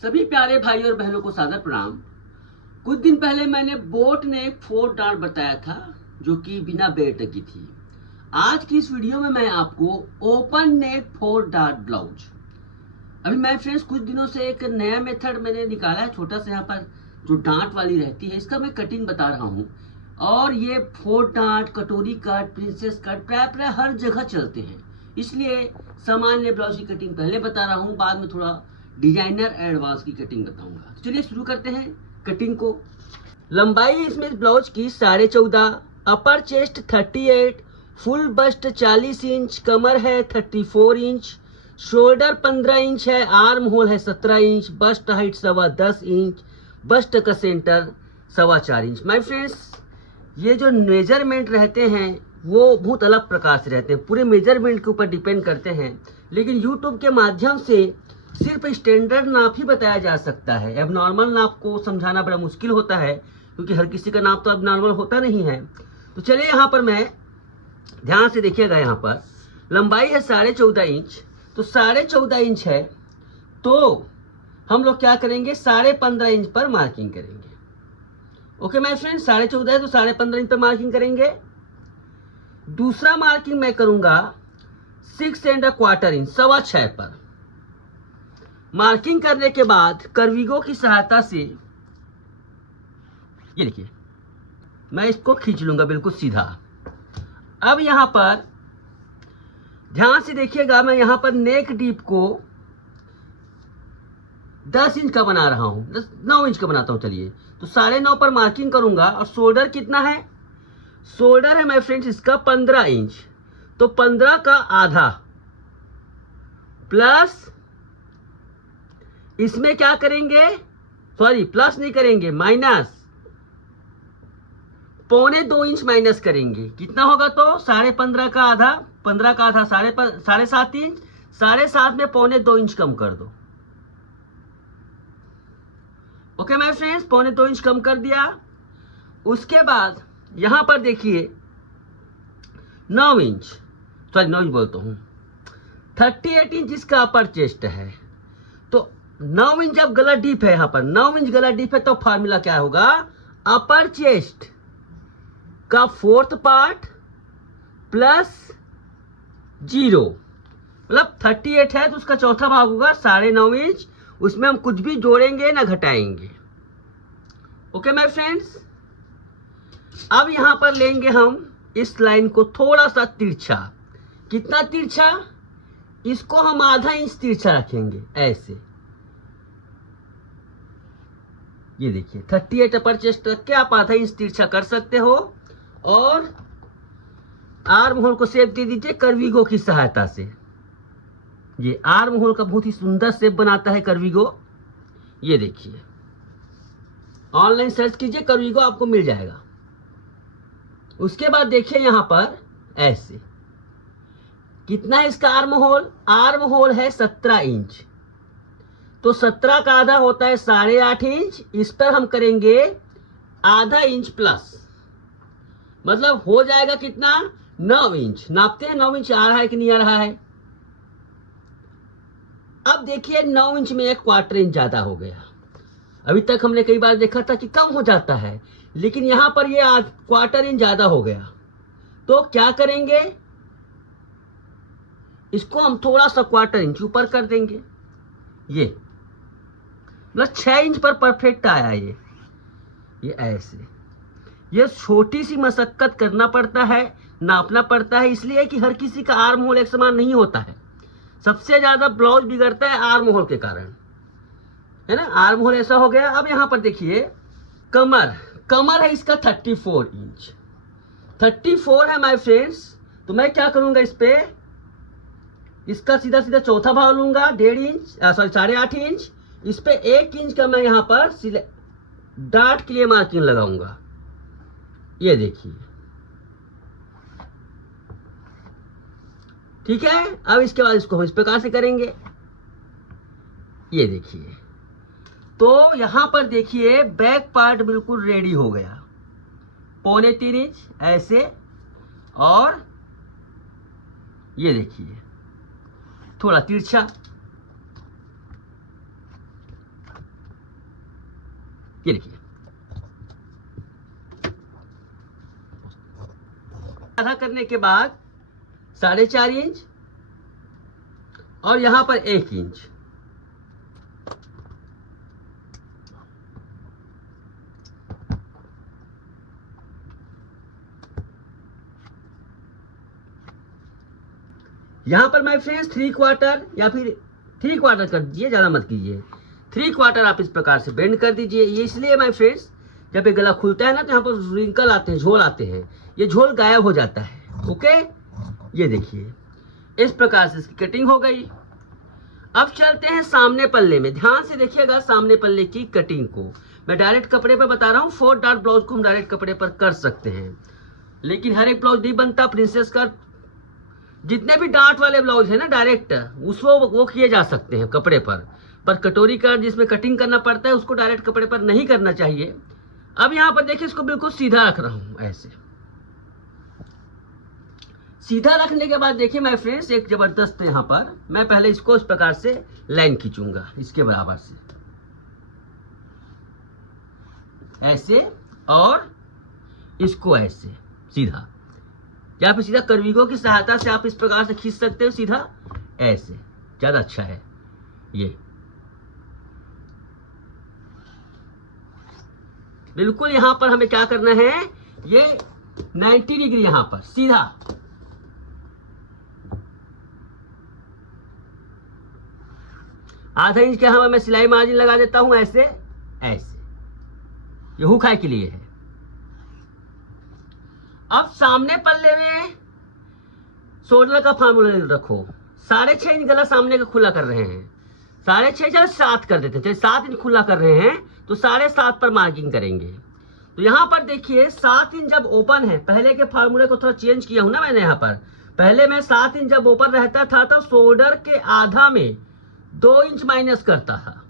सभी प्यारे भाई और बहनों को सादर प्रणाम। कुछ दिन पहले मैंने बोट ने एक 4 डार्ट बताया था जो कि बिना बेल्ट की थी। आज की इस वीडियो में मैं आपको ओपन नेक 4 डार्ट ब्लाउज, अभी मैं फ्रेंड्स कुछ दिनों से एक नया मेथड मैंने निकाला है, छोटा सा यहाँ पर जो डांट वाली रहती है इसका मैं कटिंग बता रहा हूँ। और ये 4 डांट, कटोरी कट, प्रिंसेस कट प्राय हर जगह चलते हैं, इसलिए सामान्य ब्लाउज की कटिंग पहले बता रहा हूँ, बाद में थोड़ा डिजाइनर एडवांस की कटिंग बताऊंगा। तो चलिए शुरू करते हैं कटिंग को। लंबाई इसमें ब्लाउज की 14.5, upper chest 38, full bust 40 inch, कमर है 34 इंच, शोल्डर 15 इंच है, आर्म होल है 17 inch, bust height 10.25 inch, bust का सेंटर 4.25 इंच। माय फ्रेंड्स, ये जो मेजरमेंट रहते हैं वो बहुत अलग प्रकार से रहते हैं, पूरे मेजरमेंट के ऊपर डिपेंड करते हैं, लेकिन यूट्यूब के माध्यम से सिर्फ स्टैंडर्ड नाप ही बताया जा सकता है। अब नॉर्मल नाप को समझाना बड़ा मुश्किल होता है क्योंकि हर किसी का नाप तो अब नॉर्मल होता नहीं है। तो चलिए यहाँ पर मैं ध्यान से देखिएगा, यहाँ पर लंबाई है 14.5 इंच, तो 14.5 इंच है तो हम लोग क्या करेंगे, 15.5 इंच पर मार्किंग करेंगे। ओके माय फ्रेंड, 14.5 है तो 15.5 इंच पर मार्किंग करेंगे। दूसरा मार्किंग मैं करूंगा 6.25 इंच, 6.25 पर। मार्किंग करने के बाद कर्विगो की सहायता से ये देखिए मैं इसको खींच लूंगा बिल्कुल सीधा। अब यहां पर ध्यान से देखिएगा, मैं यहां पर नेक डीप को 10 इंच का बना रहा हूं, 9 इंच का बनाता हूं। चलिए, तो 9.5 पर मार्किंग करूंगा। और शोल्डर कितना है, शोल्डर है माय फ्रेंड्स इसका 15 इंच, तो 15 का आधा प्लस इसमें क्या करेंगे, सॉरी प्लस नहीं करेंगे, माइनस 2.25 इंच माइनस करेंगे। कितना होगा, तो 15.5 का आधा, 15 का आधा 7.5 इंच, 7.5 में 2.25 इंच कम कर दो। ओके माय फ्रेंड्स, 2.25 इंच कम कर दिया। उसके बाद यहां पर देखिए 9 इंच, सॉरी 9 इंच बोलता हूं, 38 इंच इसका अपर चेस्ट है। तो 9 इंच जब गला डीप है, यहां पर 9 इंच गला डीप है, तो फार्मूला क्या होगा, अपर चेस्ट का 4th पार्ट प्लस 0, मतलब 38 है तो उसका चौथा भाग होगा 9.5 इंच, उसमें हम कुछ भी जोड़ेंगे ना घटाएंगे। ओके माय फ्रेंड्स, अब यहां पर लेंगे हम इस लाइन को थोड़ा सा तिरछा। कितना तिरछा, इसको हम आधा इंच तिरछा रखेंगे ऐसे। ये देखिए 38 अपर चेस्ट रख के आप आधा इंच तिरछा कर सकते हो। और आर्म होल को शेप दे दीजिए कर्विगो की सहायता से। ये आर्म होल का बहुत ही सुंदर शेप बनाता है कर्विगो। ये देखिए, ऑनलाइन सर्च कीजिए कर्विगो, आपको मिल जाएगा। उसके बाद देखिए यहां पर ऐसे कितना है इसका आर्म होल है 17 इंच, तो 17 का आधा होता है 8.5 इंच। इस पर हम करेंगे आधा इंच प्लस, मतलब हो जाएगा कितना, 9 इंच। नापते हैं 9 इंच आ रहा है कि नहीं आ रहा है। अब देखिए 9 इंच में 1/4 इंच ज्यादा हो गया। अभी तक हमने कई बार देखा था कि कम हो जाता है, लेकिन यहां पर ये 1/4 इंच ज्यादा हो गया। तो क्या करेंगे, इसको हम थोड़ा सा 1/4 इंच ऊपर कर देंगे। ये मतलब 6 इंच पर परफेक्ट आया ये ऐसे। ये छोटी सी मशक्कत करना पड़ता है, नापना पड़ता है, इसलिए कि हर किसी का आर्म होल एक समान नहीं होता है। सबसे ज्यादा ब्लाउज बिगड़ता है आर्म होल के कारण, है ना। आर्म होल ऐसा हो गया। अब यहां पर देखिए कमर है इसका 34 इंच, 34 है माय फ्रेंड्स। तो मैं क्या करूंगा, इस पे इसका सीधा सीधा चौथा भाग लूंगा, 1.5 इंच, सॉरी 8.5 इंच। इस पे 1 इंच का मैं यहां पर डार्ट के लिए मार्किंग लगाऊंगा। ये देखिए, ठीक है। अब इसके बाद इसको हम इस प्रकार से करेंगे। ये देखिए, तो यहां पर देखिए बैक पार्ट बिल्कुल रेडी हो गया, 3.25 इंच ऐसे। और ये देखिए थोड़ा तिरछा, ये देखिए, आधा करने के बाद 4.5 इंच और यहां पर 1 इंच। यहां पर माय फ्रेंड्स 3/4 या फिर 3/4 कर दीजिए, ज्यादा मत कीजिए। 3/4 आप इस प्रकार से बेंड कर दीजिए। ये इसलिए माय फ्रेंड्स, जब ये गला खुलता है ना तो यहाँ पर रिंकल आते हैं, झोल आते हैं, ये झोल गायब हो जाता है। ओके, ये देखिए इस प्रकार से इसकी कटिंग हो गई। अब चलते हैं सामने पल्ले में। ध्यान से देखिएगा सामने पल्ले की कटिंग को। मैं डायरेक्ट कपड़े पर बता रहा हूँ। 4 डार्ट ब्लाउज को हम डायरेक्ट कपड़े पर कर सकते हैं, लेकिन हर एक ब्लाउज नहीं बनता। प्रिंसेस का जितने भी डार्ट वाले ब्लाउज है ना डायरेक्ट, उसको वो किए जा सकते हैं कपड़े पर कटोरी का जिसमें कटिंग करना पड़ता है उसको डायरेक्ट कपड़े पर नहीं करना चाहिए। अब यहाँ पर देखिए इसको बिल्कुल सीधा रख रहा हूं। ऐसे सीधा रखने के बाद देखिए माय फ्रेंड्स, एक जबरदस्त यहाँ पर मैं पहले इसको इस प्रकार से लाइन खींचूंगा इसके बराबर से, ऐसे, और इसको ऐसे सीधा, या फिर सीधा कर्विगो की सहायता से आप इस प्रकार से खींच सकते हो सीधा, ऐसे ज्यादा अच्छा है। ये बिल्कुल यहां पर हमें क्या करना है, ये 90 डिग्री यहां पर सीधा, आधा इंच के यहाँ मैं सिलाई मार्जिन लगा देता हूं, ऐसे ऐसे, ये हुक है के लिए है। अब सामने पल्ले में शोल्डर का फार्मूला रखो। 6.5 इंच गला सामने का खुला कर रहे हैं, 6.5 चलो 7 कर देते हैं, चलो 7 इंच खुला कर रहे हैं तो 7.5 पर मार्किंग करेंगे। तो यहाँ पर देखिए 7 इंच जब ओपन है, पहले के फार्मूले को थोड़ा चेंज किया हूं ना मैंने। यहाँ पर पहले में 7 इंच जब ओपन रहता था तो शोल्डर के आधा में 2 इंच माइनस करता था,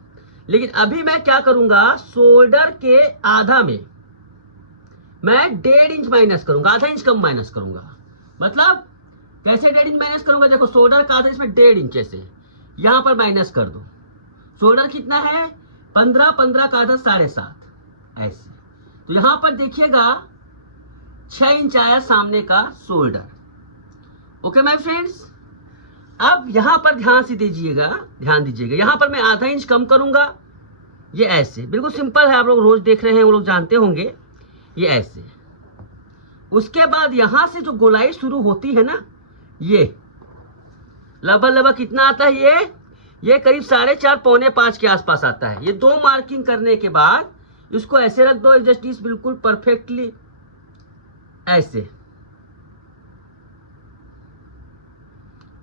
लेकिन अभी मैं क्या करूंगा, शोल्डर के आधा में मैं 1.5 इंच माइनस करूंगा, आधा इंच कम माइनस करूंगा। मतलब कैसे 1.5 इंच माइनस करूंगा, देखो शोल्डर का आधा इसमें 1.5 इंच ऐसे यहां पर माइनस कर दो। शोल्डर कितना है 15, 15 का आधा 7.5 ऐसे। तो यहां पर देखिएगा 6 इंच आया सामने का शोल्डर। ओके माय फ्रेंड्स, अब यहां पर ध्यान से दीजिएगा, ध्यान दीजिएगा, यहां पर मैं आधा इंच कम करूंगा, ये ऐसे, बिल्कुल सिंपल है, आप लोग रोज देख रहे हैं वो लोग जानते होंगे, ये ऐसे। उसके बाद यहां से जो गोलाई शुरू होती है ना, ये लगभग कितना आता है, ये करीब 4.5 पौने 5 के आसपास आता है। ये 2 मार्किंग करने के बाद इसको ऐसे रख दो, जस्टिस बिल्कुल परफेक्टली ऐसे।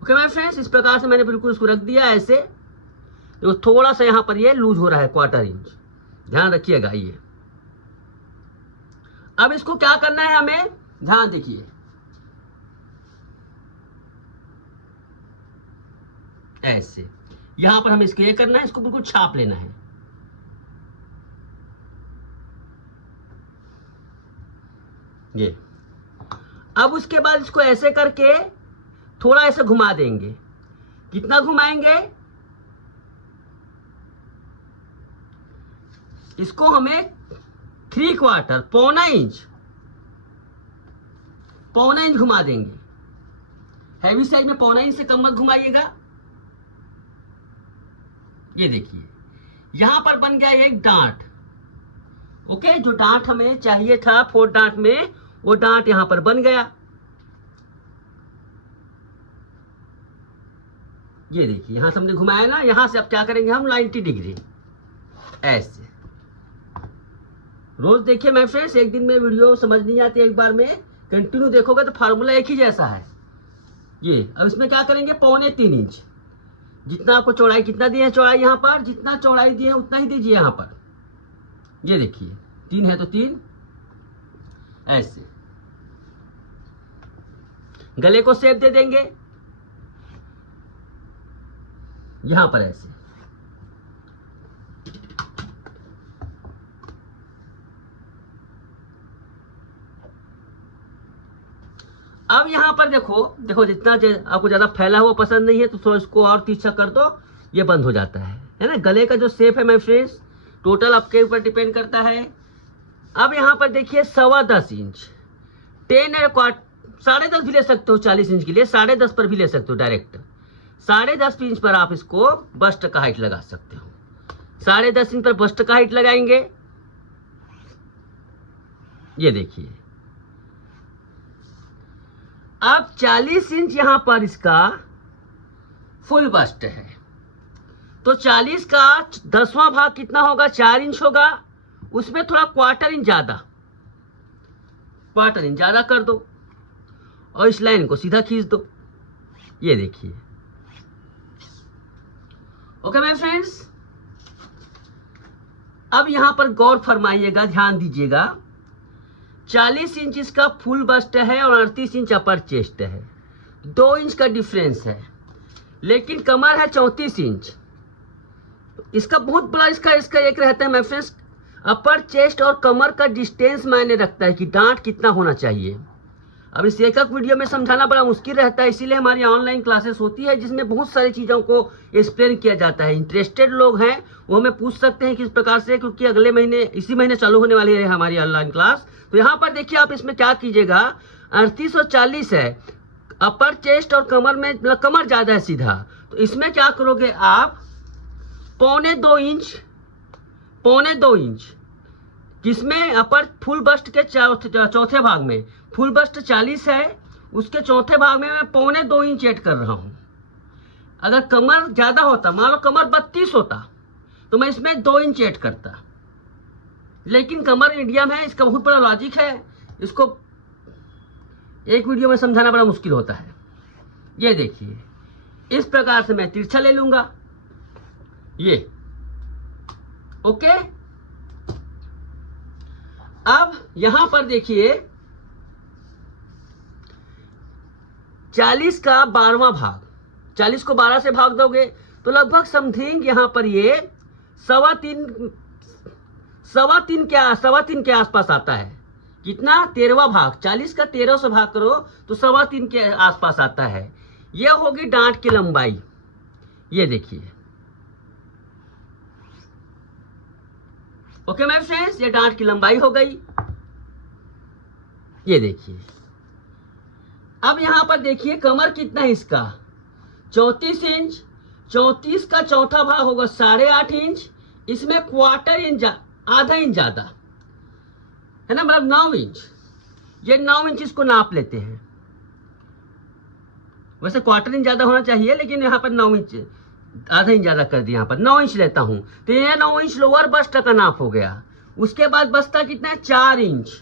ओके माय फ्रेंड्स, इस प्रकार से मैंने बिल्कुल इसको रख दिया ऐसे। तो थोड़ा सा यहां पर ये लूज हो रहा है 1/4 इंच, ध्यान रखिएगा। ये अब इसको क्या करना है हमें, ध्यान देखिए, ऐसे यहां पर हमें इसको ये करना है, इसको बिल्कुल छाप लेना है। ये अब उसके बाद इसको ऐसे करके थोड़ा ऐसे घुमा देंगे। कितना घुमाएंगे, इसको हमें 3/4 पौना इंच घुमा देंगे। हैवी साइज में पौना इंच से कम मत घुमाइएगा। ये देखिए यहां पर बन गया एक डांट। ओके, जो डांट हमें चाहिए था 4 डांट में, वो डांट यहां पर बन गया। ये देखिए यहां से हमने घुमाया ना, यहां से अब क्या करेंगे हम 90 डिग्री ऐसे। रोज देखिए माय फ्रेंड्स, एक दिन में वीडियो समझ नहीं आती, एक बार में कंटिन्यू देखोगे तो फार्मूला एक ही जैसा है। ये अब इसमें क्या करेंगे, पौने 3 इंच, जितना आपको चौड़ाई कितना दिए है, चौड़ाई यहाँ पर जितना चौड़ाई दिए उतना ही दीजिए यहाँ पर। ये देखिए 3 है तो 3 ऐसे। गले को शेप दे देंगे यहां पर ऐसे। अब यहां पर देखो जितना आपको ज्यादा फैला हुआ पसंद नहीं है तो थोड़ा इसको और तीछा कर दो, ये बंद हो जाता है ना। गले का जो शेप है माय फ्रेंड्स टोटल आपके ऊपर डिपेंड करता है। अब यहाँ पर देखिए 10.25 इंच, 10.25 भी ले सकते हो 40 इंच के लिए, 10.5 पर भी ले सकते हो डायरेक्ट। 10.5 इंच पर आप इसको बस्ट का हाइट लगा सकते हो। 10.5 इंच पर बस्ट का हाइट लगाएंगे, ये देखिए। अब 40 इंच यहां पर इसका फुल बस्ट है, तो 40 का 10वां भाग कितना होगा, 4 इंच होगा। उसमें थोड़ा क्वार्टर इंच ज्यादा कर दो और इस लाइन को सीधा खींच दो, ये देखिए। ओके माय फ्रेंड्स, अब यहां पर गौर फरमाइएगा, ध्यान दीजिएगा। 40 इंच इसका फुल बस्ट है और 38 इंच अपर चेस्ट है, 2 इंच का डिफरेंस है। लेकिन कमर है 34 इंच, इसका बहुत बड़ा इसका एक रहता है माय फ्रेंड्स, अपर चेस्ट और कमर का डिस्टेंस मायने रखता है कि डांट कितना होना चाहिए। अब इस एक वीडियो में समझाना बड़ा मुश्किल रहता है, इसीलिए हमारी ऑनलाइन क्लासेस होती है जिसमें बहुत सारी चीज़ों को एक्सप्लेन किया जाता है। इंटरेस्टेड लोग हैं वो हमें पूछ सकते हैं किस प्रकार से, क्योंकि अगले महीने इसी महीने चालू होने वाली है हमारी ऑनलाइन क्लास। तो यहाँ पर देखिए, आप इसमें क्या कीजिएगा, 38 और 40 है, अपर चेस्ट और कमर में, मतलब कमर ज़्यादा है सीधा, तो इसमें क्या करोगे आप, 1.25 इंच किसमें, अपर फुल बस्ट के चौथे भाग में। फुल बस्ट 40 है, उसके चौथे भाग में मैं 1.25 इंच ऐड कर रहा हूं। अगर कमर ज्यादा होता, मान लो कमर 32 होता, तो मैं इसमें 2 इंच ऐड करता। लेकिन कमर मीडियम है, इसका बहुत बड़ा लॉजिक है, इसको एक वीडियो में समझाना बड़ा मुश्किल होता है। ये देखिए, इस प्रकार से मैं तिरछा ले लूंगा, ये ओके। अब यहां पर देखिए, 40 का 12वां भाग, 40 को 12 से भाग दोगे तो लगभग समथिंग यहां पर ये 3.25 के आसपास आता है। कितना, 13वां भाग, 40 का 13 से भाग करो तो 3.25 के आसपास आता है। यह होगी डांट की लंबाई, ये देखिए। ओके माय फ्रेंड्स, ये डांट की लंबाई हो गई, ये देखिए। अब यहां पर देखिए कमर कितना है इसका, 34 इंच, 34 का चौथा भाग होगा 8.5 इंच, इसमें क्वार्टर इंच, आधा इंच ज्यादा है ना, मतलब 9 इंच। ये 9 इंच इसको नाप लेते हैं, वैसे क्वार्टर इंच ज्यादा होना चाहिए, लेकिन यहाँ पर 9 इंच, आधा इंच ज्यादा कर दिया, यहाँ पर 9 इंच लेता हूं। तो ये 9 इंच लोअर बस्ट का नाप हो गया। उसके बाद बस्ता कितना है, 4 इंच।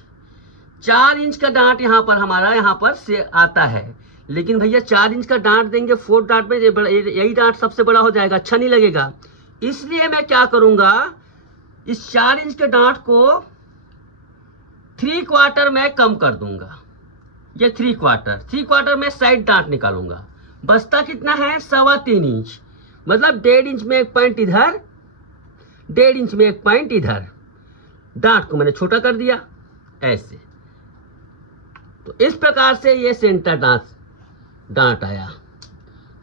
4 इंच का डांट यहाँ पर हमारा यहाँ पर से आता है। लेकिन भैया 4 इंच का डांट देंगे, 4 डांट में यही डांट सबसे बड़ा हो जाएगा, अच्छा नहीं लगेगा। इसलिए मैं क्या करूंगा, इस 4 इंच के डांट को 3/4 में कम कर दूंगा। ये 3/4 में साइड डांट निकालूंगा। बस्ता कितना है, 3.25 इंच, मतलब 1.5 इंच में एक पॉइंट इधर, 1.5 इंच में एक पॉइंट इधर। डांट को मैंने छोटा कर दिया ऐसे। तो इस प्रकार से ये सेंटर डांट आया,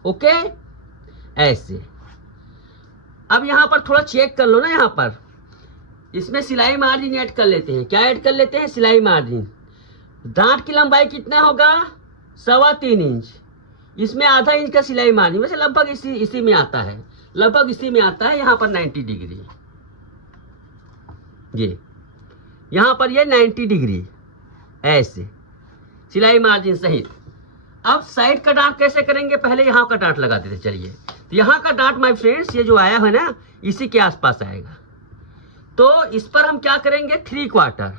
ओके, ऐसे। अब यहां पर थोड़ा चेक कर लो ना, यहां पर इसमें सिलाई मार्जिन ऐड कर लेते हैं। क्या ऐड कर लेते हैं, सिलाई मार्जिन। डांट की लंबाई कितना होगा, 3.25 इंच, इसमें आधा इंच का सिलाई मार्जिन, वैसे लगभग इसी में आता है, लगभग इसी में आता है। यहां पर 90 डिग्री, ये यहां पर ये 90 डिग्री ऐसे सिलाई मार्जिन सहित। अब साइड का डांट कैसे करेंगे, पहले यहां का डांट लगा देते चलिए। तो यहां का डांट माय फ्रेंड्स, ये जो आया है ना, इसी के आसपास आएगा। तो इस पर हम क्या करेंगे, 3/4,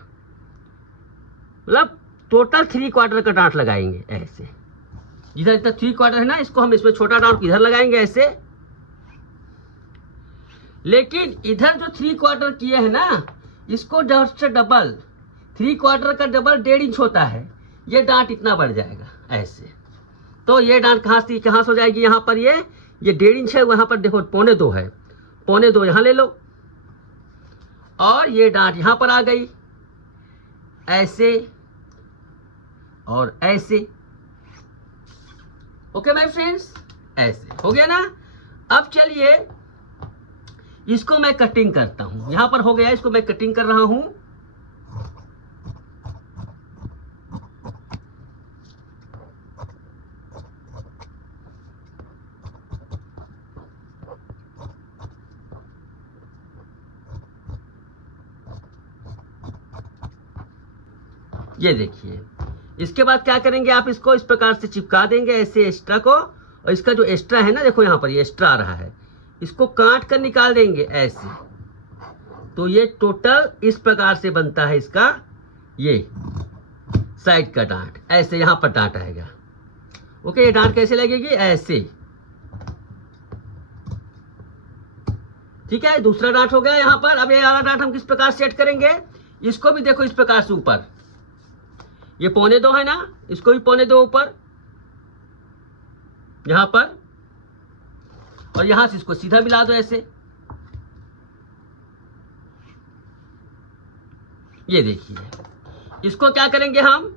मतलब टोटल 3/4 का डांट लगाएंगे ऐसे। जिधर जितना 3/4 है ना, इसको हम इसमें छोटा डांट इधर लगाएंगे ऐसे। लेकिन इधर जो 3/4 किए है ना, इसको से डबल, 3/4 का डबल 1.5 इंच होता है, ये डांट इतना बढ़ जाएगा ऐसे। तो ये डांट कहाँ से हो जाएगी, यहाँ पर ये 1.5 इंच है, वहां पर देखो 2.25 है, 2.25 यहां ले लो, और ये डांट यहां पर आ गई ऐसे और ऐसे। ओके माय फ्रेंड्स, ऐसे हो गया ना। अब चलिए इसको मैं कटिंग करता हूं। यहां पर हो गया, इसको मैं कटिंग कर रहा हूं। ये देखिए, इसके बाद क्या करेंगे, आप इसको इस प्रकार से चिपका देंगे ऐसे एक्स्ट्रा को, और इसका जो एक्स्ट्रा है ना, देखो यहाँ पर ये एक्स्ट्रा आ रहा है, इसको काट कर निकाल देंगे ऐसे। तो ये टोटल इस प्रकार से बनता है इसका ये साइड का डांट। ऐसे यहाँ पर डांट आएगा। ओके, ये डांट कैसे लगेगी, ऐसे। ठीक है, दूसरा डांट हो गया यहाँ पर। अब ये वाला डांट हम किस प्रकार सेट करेंगे, इसको भी देखो इस प्रकार से ऊपर, ये 1.25 है ना, इसको भी 1.25 ऊपर यहां पर, और यहां से इसको सीधा मिला दो ऐसे। ये देखिए, इसको क्या करेंगे हम,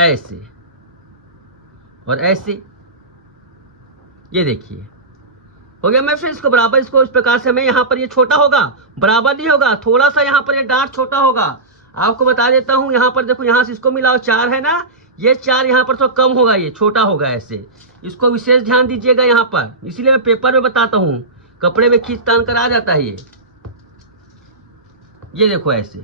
ऐसे और ऐसे। ये देखिए हो गया। मैं फिर इसको बराबर, इसको इस प्रकार से, हमें यहां पर ये छोटा होगा, बराबर नहीं होगा, थोड़ा सा यहां पर ये डांट छोटा होगा। आपको बता देता हूं, यहां पर देखो, यहां से इसको मिलाओ, 4 है ना, ये 4 यहां पर थोड़ा कम होगा, ये छोटा होगा ऐसे। इसको विशेष ध्यान दीजिएगा यहां पर, इसीलिए मैं पेपर में बताता हूं, कपड़े में खींच तान कर आ जाता है ये देखो ऐसे।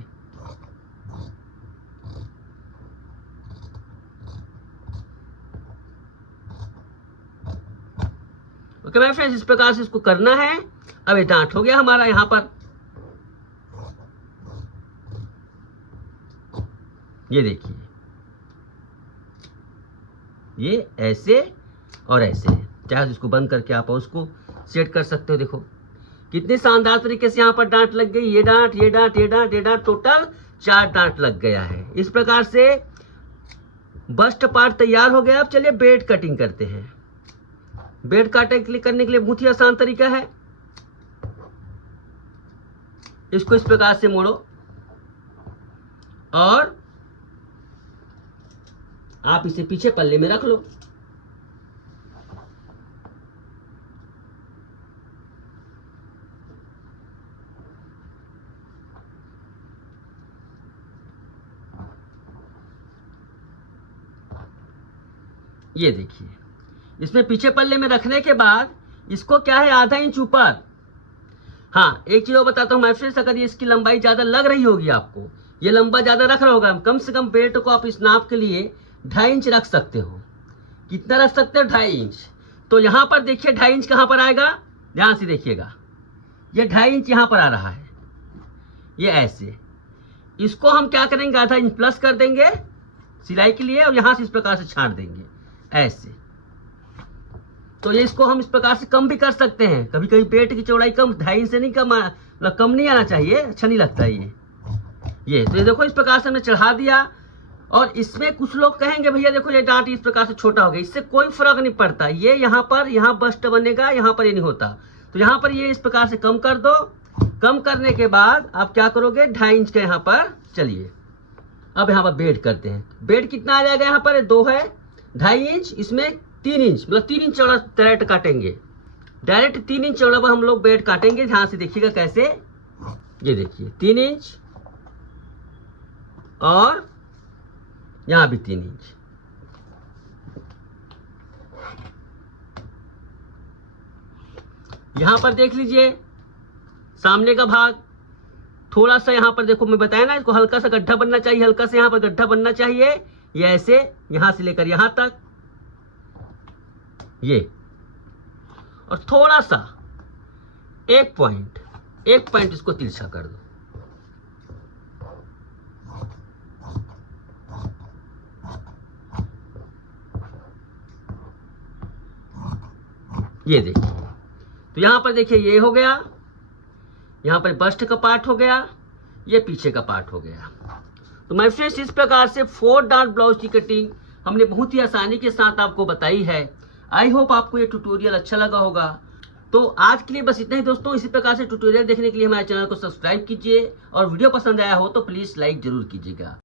ओके माय फ्रेंड्स, इस प्रकार से इसको करना है। अब ये डांट हो गया हमारा यहां पर। ये देखिए, ये ऐसे और ऐसे, चाहे इसको बंद करके आप उसको सेट कर सकते हो। देखो कितने शानदार तरीके से यहाँ पर डांट लग गई। ये डांट, ये डांट, ये डांट, ये डांट, टोटल 4 डांट लग गया है। इस प्रकार से बस्ट पार्ट तैयार हो गया। अब चलिए बेड कटिंग करते हैं। बेड कटिंग करने के लिए बहुत ही आसान तरीका है। इसको इस प्रकार से मोड़ो और आप इसे पीछे पल्ले में रख लो। ये देखिए, इसमें पीछे पल्ले में रखने के बाद इसको क्या है, आधा इंच ऊपर। हाँ, एक चीज और बताता हूँ माय फ्रेंड्स, अगर ये इसकी लंबाई ज्यादा लग रही होगी आपको, ये लंबा ज्यादा रख रहा होगा, कम से कम बेल्ट को आप इस नाप के लिए 2.5 इंच रख सकते हो। कितना रख सकते हो, 2.5 इंच। तो यहां पर देखिए 2.5 इंच कहां पर आएगा, ध्यान से देखिएगा, ये 2.5 इंच यहां पर आ रहा है, ये ऐसे। इसको हम क्या करेंगे, आधा इंच प्लस कर देंगे सिलाई के लिए, और यहां से इस प्रकार से छांट देंगे ऐसे। तो ये इसको हम इस प्रकार से कम भी कर सकते हैं। कभी कभी पेट की चौड़ाई कम, 2.5 इंच से नहीं कम नहीं आना चाहिए, अच्छा नहीं लगता है ये। तो ये देखो इस प्रकार से हमने चढ़ा दिया। और इसमें कुछ लोग कहेंगे भैया देखो ये डांट इस प्रकार से छोटा हो गया, इससे कोई फर्क नहीं पड़ता। ये यहाँ पर, यहाँ बस्ट बनेगा, यहाँ पर ये नहीं होता। तो यहाँ पर ये इस प्रकार से कम कर दो। कम करने के बाद आप क्या करोगे, 2.5 इंच का यहाँ पर, चलिए अब यहाँ पर बेड करते हैं। बेड कितना आ जाएगा, यहाँ पर 2 है, 2.5 इंच, इसमें 3 इंच, मतलब 3 इंच चौड़ा डायरेक्ट काटेंगे। डायरेक्ट 3 इंच चौड़ा पर हम लोग बेड काटेंगे। ध्यान से देखिएगा कैसे, ये देखिए 3 इंच और यहां भी 3 इंच। यहां पर देख लीजिए सामने का भाग, थोड़ा सा यहां पर देखो, मैं बताया ना, इसको हल्का सा गड्ढा बनना चाहिए, हल्का सा यहां पर गड्ढा बनना चाहिए। ये ऐसे यहां से लेकर यहां तक, ये, और थोड़ा सा एक पॉइंट इसको तिरछा कर दो। ये देखिए, तो यहां पर देखिए ये हो गया, यहां पर बस्ट का पार्ट हो गया, ये पीछे का पार्ट हो गया। तो माय फ्रेंड्स, इस प्रकार से 4 डार्ट ब्लाउज की कटिंग हमने बहुत ही आसानी के साथ आपको बताई है। आई होप आपको ये ट्यूटोरियल अच्छा लगा होगा। तो आज के लिए बस इतना ही दोस्तों। इसी प्रकार से ट्यूटोरियल देखने के लिए हमारे चैनल को सब्सक्राइब कीजिए, और वीडियो पसंद आया हो तो प्लीज लाइक जरूर कीजिएगा।